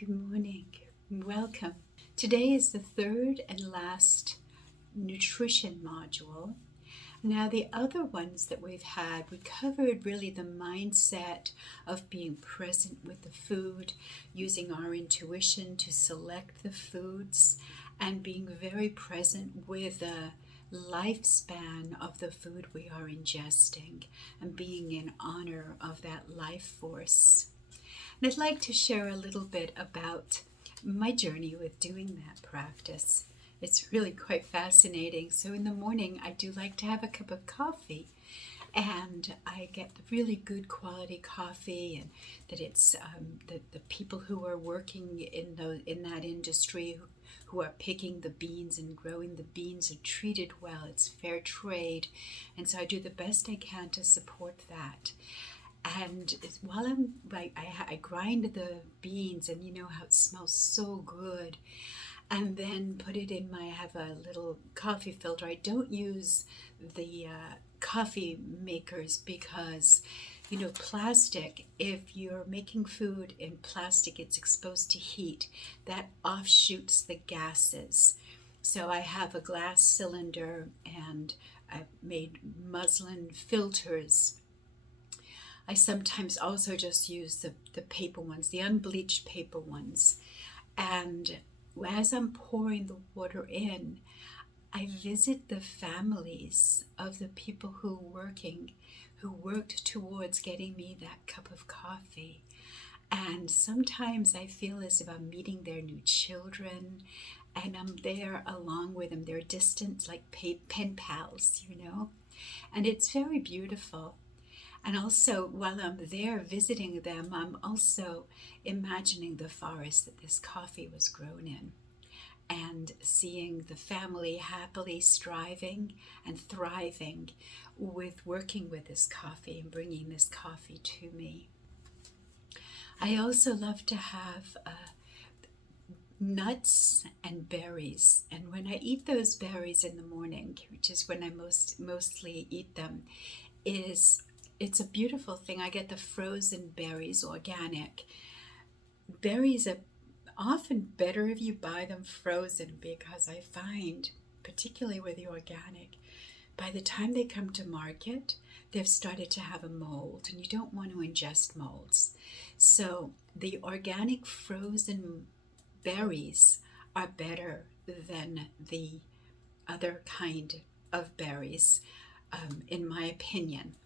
Good morning. Welcome. Today is the third and last nutrition module. Now, the other ones that we've had, we covered really the mindset of being present with the food, using our intuition to select the foods, and being very present with the lifespan of the food we are ingesting, and being in honor of that life force. And I'd like to share a little bit about my journey with doing that practice. It's really quite fascinating. So in the morning, I do like to have a cup of coffee, and I get really good quality coffee, and that it's the people who are working in that industry who are picking the beans and growing the beans are treated well. It's fair trade, and so I do the best I can to support that. And while I grind the beans, and you know how it smells so good, and then put it in I have a little coffee filter. I don't use the coffee makers because, plastic, if you're making food in plastic, it's exposed to heat. That offshoots the gases. So I have a glass cylinder, and I've made muslin filters. I sometimes also just use the paper ones, the unbleached paper ones. And as I'm pouring the water in, I visit the families of the people who worked towards getting me that cup of coffee. And sometimes I feel as if I'm meeting their new children, and I'm there along with them. They're distant, like pen pals, And it's very beautiful. And also, while I'm there visiting them, I'm also imagining the forest that this coffee was grown in, and seeing the family happily striving and thriving with working with this coffee and bringing this coffee to me. I also love to have nuts and berries, and when I eat those berries in the morning, which is when I mostly eat them, it's a beautiful thing. I get the frozen berries, organic. Berries are often better if you buy them frozen, because I find, particularly with the organic, by the time they come to market, they've started to have a mold, and you don't want to ingest molds. So the organic frozen berries are better than the other kind of berries, in my opinion.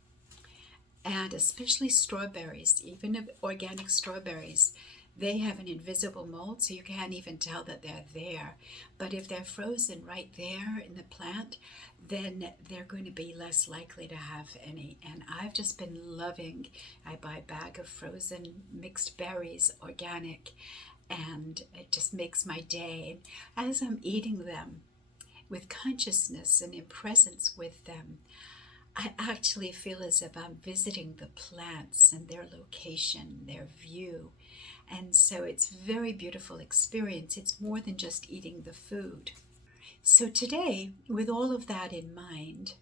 And especially strawberries, even organic strawberries, they have an invisible mold, so you can't even tell that they're there. But if they're frozen right there in the plant, then they're going to be less likely to have any. And I've just been loving, I buy a bag of frozen mixed berries, organic, and it just makes my day. And as I'm eating them with consciousness and in presence with them, I actually feel as if I'm visiting the plants and their location, their view. And so it's a very beautiful experience. It's more than just eating the food. So today, with all of that in mind,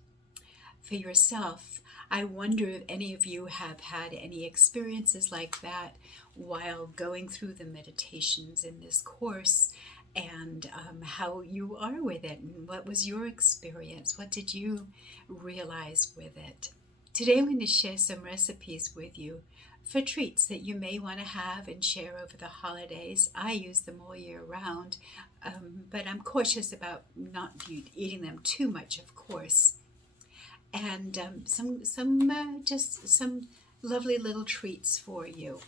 for yourself, I wonder if any of you have had any experiences like that while going through the meditations in this course, and how you are with it, and what was your experience? What did you realize with it? Today I'm going to share some recipes with you for treats that you may want to have and share over the holidays. I use them all year round, but I'm cautious about not eating them too much, of course. And just some lovely little treats for you.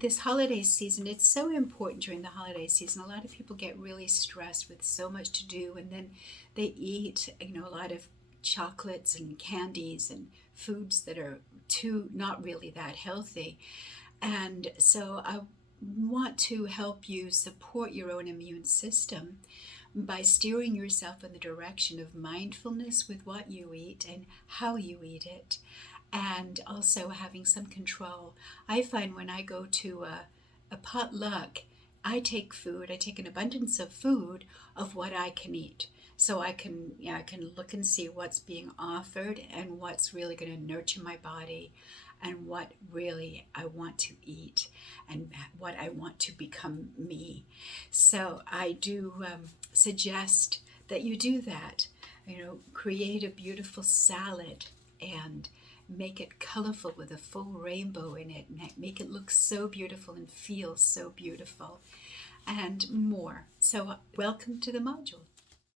This holiday season, it's so important during the holiday season. A lot of people get really stressed with so much to do, and then they eat, a lot of chocolates and candies and foods that are not really that healthy. And so I want to help you support your own immune system by steering yourself in the direction of mindfulness with what you eat and how you eat it, and also having some control. I find when I go to a potluck, I take an abundance of food of what I can eat. So I can look and see what's being offered and what's really going to nurture my body and what really I want to eat and what I want to become me. So I do suggest that you do that. Create a beautiful salad and make it colorful with a full rainbow in it, and make it look so beautiful and feel so beautiful, and more. So welcome to the module.